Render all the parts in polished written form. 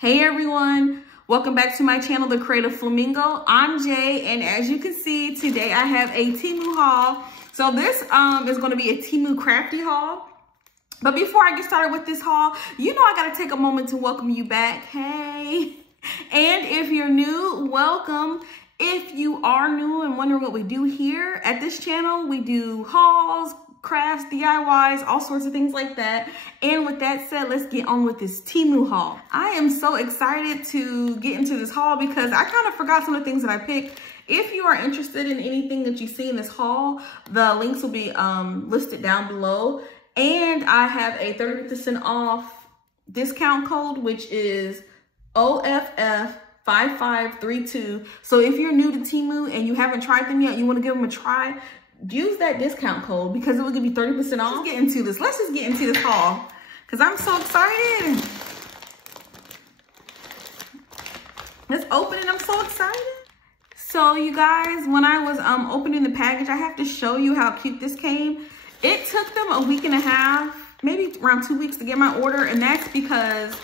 Hey everyone, welcome back to my channel, The Creative Flamingo. I'm Jay, and as you can see, today I have a Temu haul. So this is going to be a Temu crafty haul. But before I get started with this haul, you know I got to take a moment to welcome you back. Hey! And if you're new, welcome. If you are new and wondering what we do here at this channel, we do hauls, crafts, DIYs, all sorts of things like that. And with that said, let's get on with this Temu haul. I am so excited to get into this haul because I kind of forgot some of the things that I picked. If you are interested in anything that you see in this haul, the links will be listed down below. And I have a 30% off discount code, which is OFF5532. So if you're new to Temu and you haven't tried them yet, you want to give them a try, use that discount code because it will give you 30% off. Let's get into this. Let's just get into this haul because I'm so excited. Let's open it. I'm so excited. So you guys, when I was opening the package, I have to show you how cute this came. It took them a week and a half, maybe around 2 weeks to get my order, and that's because,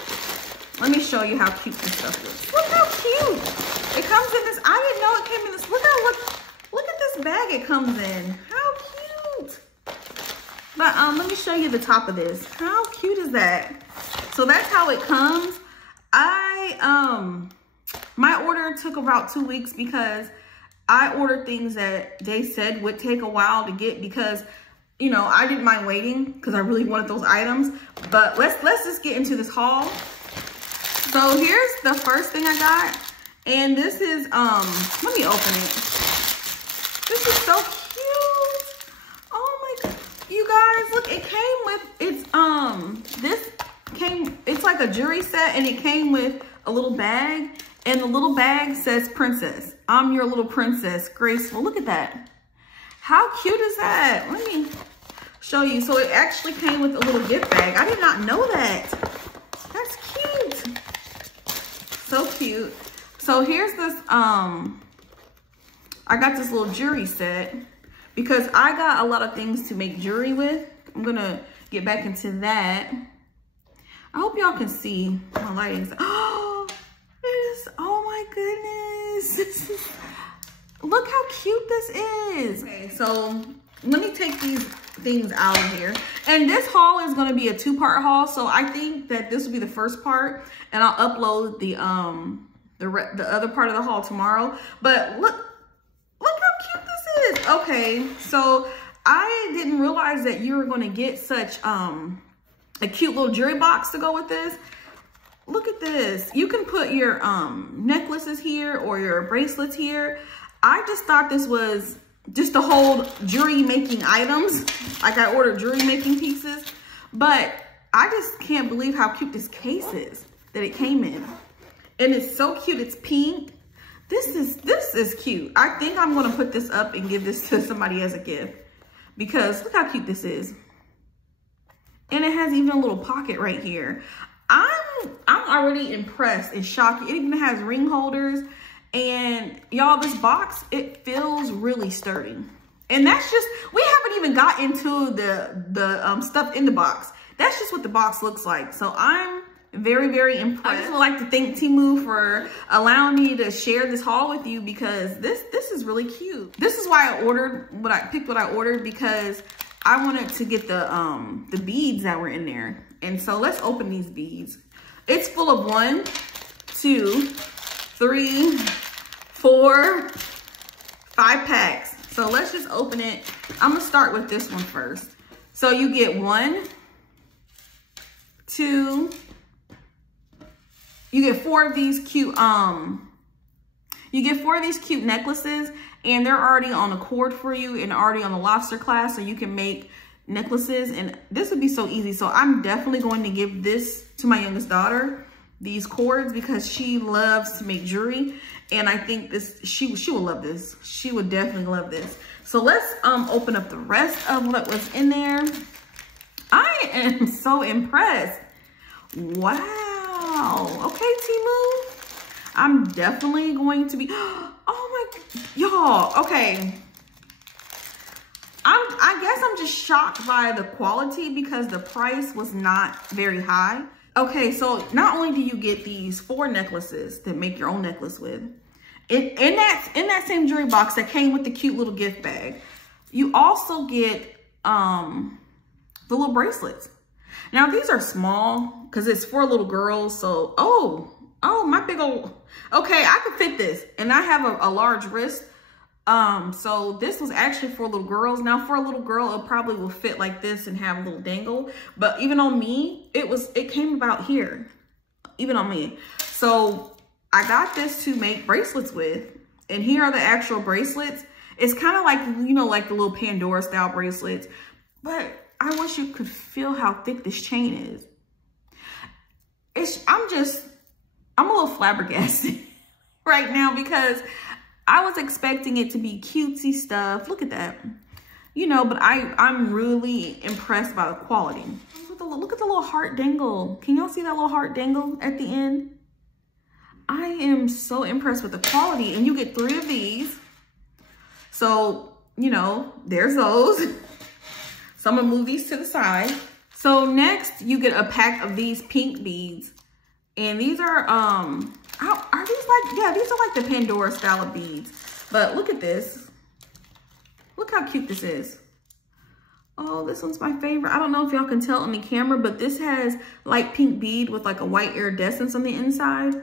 let me show you how cute this stuff is. Look how cute. It comes in this, I didn't know it came in this, look at this bag it comes in. How cute. But let me show you the top of this. How cute is that? So that's how it comes. My order took about 2 weeks because I ordered things that they said would take a while to get because, you know, I didn't mind waiting because I really wanted those items. But let's just get into this haul. So here's the first thing I got. And this is, let me open it. This is so cute. Oh my God. You guys, look, it came with, it's like a jewelry set and it came with a little bag. And the little bag says princess. I'm your little princess, graceful. Look at that. How cute is that? Let me show you. So it actually came with a little gift bag. I did not know that. That's cute. So cute. So here's this, I got this little jewelry set because I got a lot of things to make jewelry with. I'm gonna get back into that. I hope y'all can see my lighting. Oh, it is, oh my goodness. Look how cute this is. Okay, so let me take these things out of here. And this haul is gonna be a 2-part haul. So I think that this will be the first part and I'll upload the other part of the haul tomorrow. But look how cute this is. Okay, so I didn't realize that you were gonna get such a cute little jewelry box to go with this. Look at this. You can put your necklaces here or your bracelets here. I just thought this was just to hold jewelry making items. Like I ordered jewelry making pieces, but I just can't believe how cute this case is that it came in. And it's so cute. It's pink. This is cute. I think I'm gonna put this up and give this to somebody as a gift because look how cute this is. And it has even a little pocket right here. I'm already impressed and shocked. It even has ring holders. And y'all, this box, it feels really sturdy. And that's just, we haven't even got into the stuff in the box. That's just what the box looks like. So I'm very, very impressed. I just would like to thank Temu for allowing me to share this haul with you because this is really cute. This is why I picked what I ordered because I wanted to get the beads that were in there. And so let's open these beads. It's full of 1, 2, 3, 4, 5 packs. So let's just open it. I'm gonna start with this one first. So you get 1, 2, you get 4 of these cute, necklaces and they're already on a cord for you and already on the lobster class so you can make necklaces and this would be so easy. So I'm definitely going to give this to my youngest daughter, these cords, because she loves to make jewelry and I think she will love this. She would definitely love this. So let's open up the rest of what was in there. I am so impressed. Wow. Okay, Temu. I'm definitely going to be, oh my, y'all, okay. I guess I'm just shocked by the quality because the price was not very high. Okay, so not only do you get these 4 necklaces that make your own necklace with, in that same jewelry box that came with the cute little gift bag, you also get the little bracelets. Now these are small because it's for little girls. So, oh, my big old, okay, I could fit this, and I have a large wrist. So this was actually for little girls. Now for a little girl, it probably will fit like this and have a little dangle. But even on me, it came about here, even on me. So I got this to make bracelets with, and here are the actual bracelets. It's kind of like, you know, like the little Pandora style bracelets, but I wish you could feel how thick this chain is. I'm a little flabbergasted right now because I was expecting it to be cutesy stuff. Look at that. You know, but I'm really impressed by the quality. Look at the little heart dangle. Can y'all see that little heart dangle at the end? I am so impressed with the quality, and you get 3 of these. So, you know, there's those. So I'm gonna move these to the side. So next you get a pack of these pink beads. And these are these like, yeah, these are like the Pandora style of beads. But look at this. Look how cute this is. Oh, this one's my favorite. I don't know if y'all can tell on the camera, but this has light pink bead with like a white iridescence on the inside.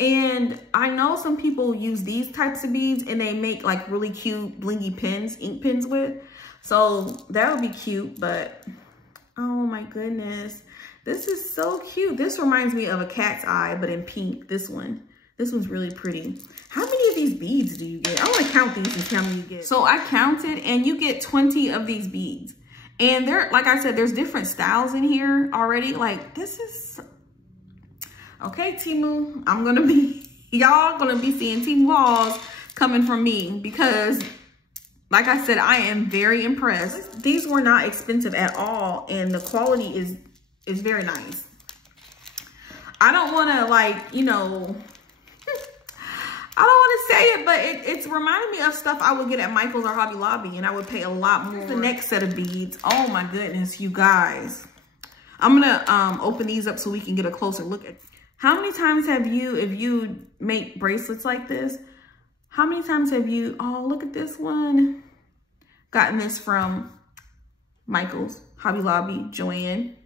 And I know some people use these types of beads and they make like really cute blingy pins, ink pens with. So that would be cute, but oh my goodness. This is so cute. This reminds me of a cat's eye, but in pink, this one. This one's really pretty. How many of these beads do you get? I want to count these and see how many you get. So I counted, and you get 20 of these beads. And there, like I said, there's different styles in here already. Like, this is, okay, Temu, y'all gonna be seeing Temu hauls coming from me because, like I said, I am very impressed. These were not expensive at all, and the quality is very nice. I don't want to, like, you know, I don't want to say it, but it's reminding me of stuff I would get at Michael's or Hobby Lobby, and I would pay a lot more. The next set of beads. Oh my goodness, you guys. I'm gonna open these up so we can get a closer look at. How many times have you, if you make bracelets like this, how many times have you, oh, look at this one, gotten this from Michael's, Hobby Lobby, Joann,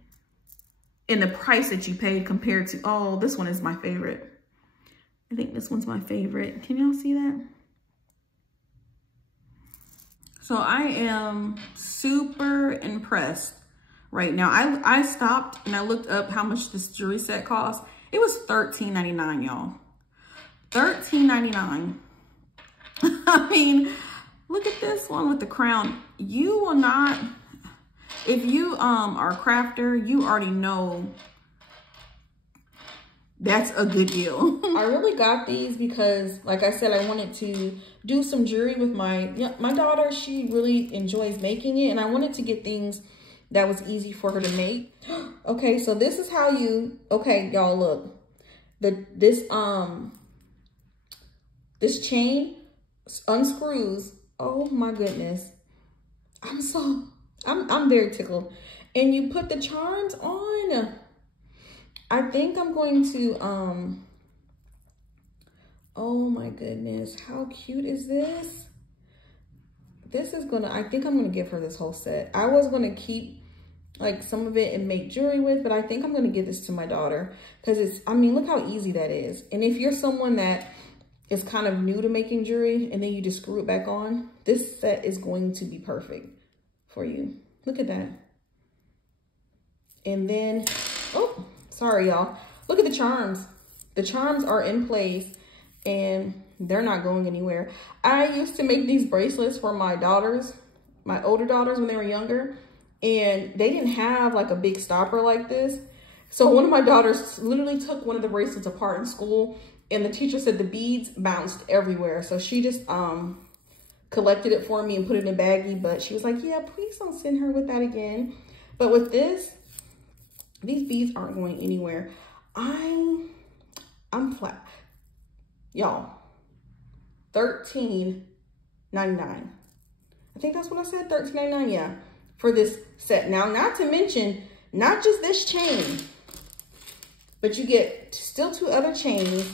and the price that you paid compared to, oh, this one is my favorite. I think this one's my favorite. Can y'all see that? So I am super impressed right now. I stopped and I looked up how much this jewelry set cost. It was $13.99, y'all. $13.99. I mean, look at this one with the crown. You will not, if you are a crafter, you already know that's a good deal. I really got these because, like I said, I wanted to do some jewelry with my daughter. She really enjoys making it, and I wanted to get things that was easy for her to make. Okay, so this is how you, okay, y'all, look. This chain unscrews. Oh my goodness. I'm very tickled. And you put the charms on. I think I'm going to, oh my goodness, how cute is this? This is gonna, I think I'm gonna give her this whole set. I was gonna keep like some of it and make jewelry with, but I think I'm gonna give this to my daughter because it's, I mean, look how easy that is. And if you're someone that is kind of new to making jewelry and then you just screw it back on, this set is going to be perfect for you. Look at that. And then, oh, sorry, y'all. Look at the charms. The charms are in place and they're not going anywhere. I used to make these bracelets for my daughters, my older daughters when they were younger, and they didn't have like a big stopper like this. So one of my daughters literally took one of the bracelets apart in school, and the teacher said the beads bounced everywhere. So she just collected it for me and put it in a baggie, but she was like, yeah, please don't send her with that again. But with this, these beads aren't going anywhere. I'm flat. Y'all, $13.99. I think that's what I said, $13.99, yeah, for this set. Now, not to mention, not just this chain. but you get still 2 other chains,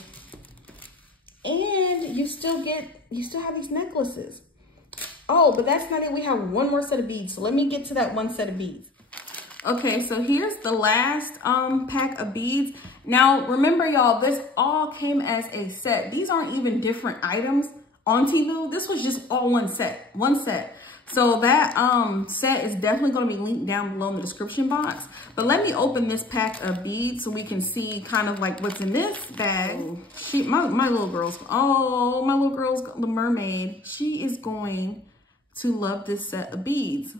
and you still have these necklaces. Oh, but that's not it. We have one more set of beads. So let me get to that one set of beads. Okay, so here's the last pack of beads. Now, remember y'all, this all came as a set. These aren't even different items on Temu. This was just all one set. So that set is definitely going to be linked down below in the description box. But let me open this pack of beads so we can see kind of like what's in this bag. My little girl's, oh, my little girl's the mermaid. She is going to love this set of beads.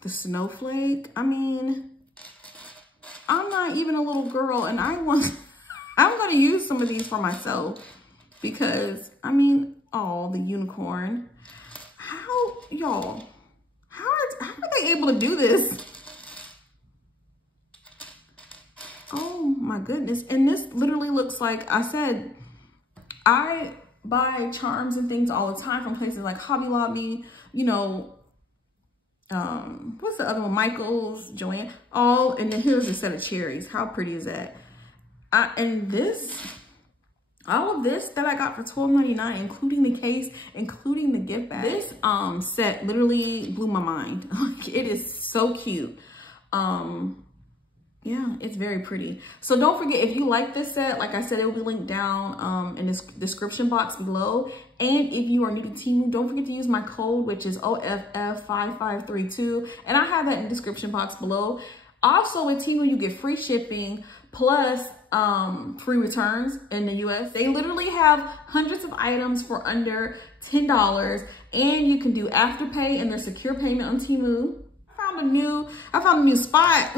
The snowflake. I mean, I'm not even a little girl, and I'm going to use some of these for myself because, I mean, oh, the unicorn. How, y'all, how are they able to do this? Oh my goodness. And this literally looks like, I said, I buy charms and things all the time from places like Hobby Lobby, you know, what's the other one? Michael's, Joanne. Oh, and then here's a set of cherries. How pretty is that? And this, all of this that I got for $12.99, including the case, including the gift bag. This set literally blew my mind. It is so cute. Yeah, it's very pretty. So don't forget, if you like this set, like I said, it will be linked down in this description box below. And if you are new to Temu, don't forget to use my code, which is OFF5532. And I have that in the description box below. Also with Temu, you get free shipping plus free returns in the US. They literally have hundreds of items for under $10. And you can do Afterpay and their secure payment on Temu. I found a new spot.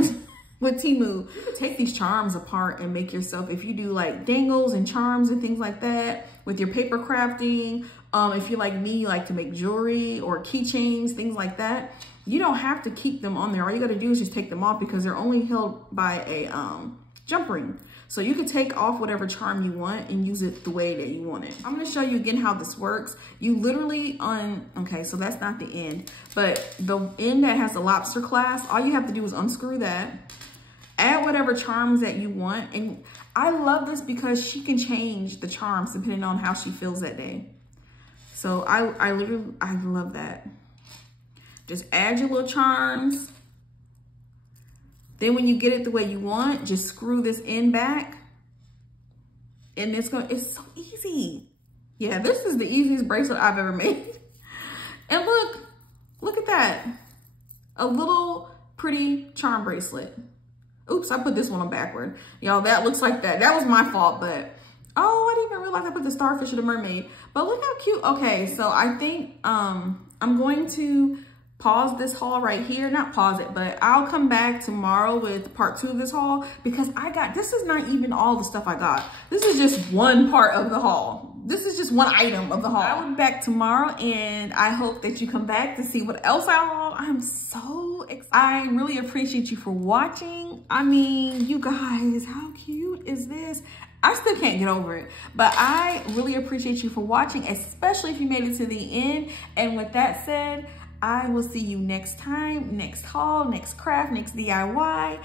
With Temu, you can take these charms apart and make yourself, if you do like dangles and charms and things like that with your paper crafting. If you're like me, you like to make jewelry or keychains, things like that. You don't have to keep them on there. All you gotta do is just take them off because they're only held by a jump ring. So you can take off whatever charm you want and use it the way that you want it. I'm gonna show you again how this works. You literally okay, so that's not the end, but the end that has the lobster clasp, all you have to do is unscrew that. Add whatever charms that you want. And I love this because she can change the charms depending on how she feels that day. So I love that. Just add your little charms. Then when you get it the way you want, just screw this end back. And it's so easy. Yeah, this is the easiest bracelet I've ever made. And look at that. A little pretty charm bracelet. Oops, I put this one on backward. Y'all, that looks like that. That was my fault, but oh, I didn't even realize I put the starfish or the mermaid. But look how cute. Okay, so I think I'm going to pause this haul right here. Not pause it, but I'll come back tomorrow with part 2 of this haul because this is not even all the stuff I got. This is just one part of the haul. This is just one item of the haul. I'll be back tomorrow and I hope that you come back to see what else I haul. I'm so excited. I really appreciate you for watching. I mean, you guys, how cute is this? I still can't get over it, but I really appreciate you for watching, especially if you made it to the end. And with that said, I will see you next time, next haul, next craft, next DIY.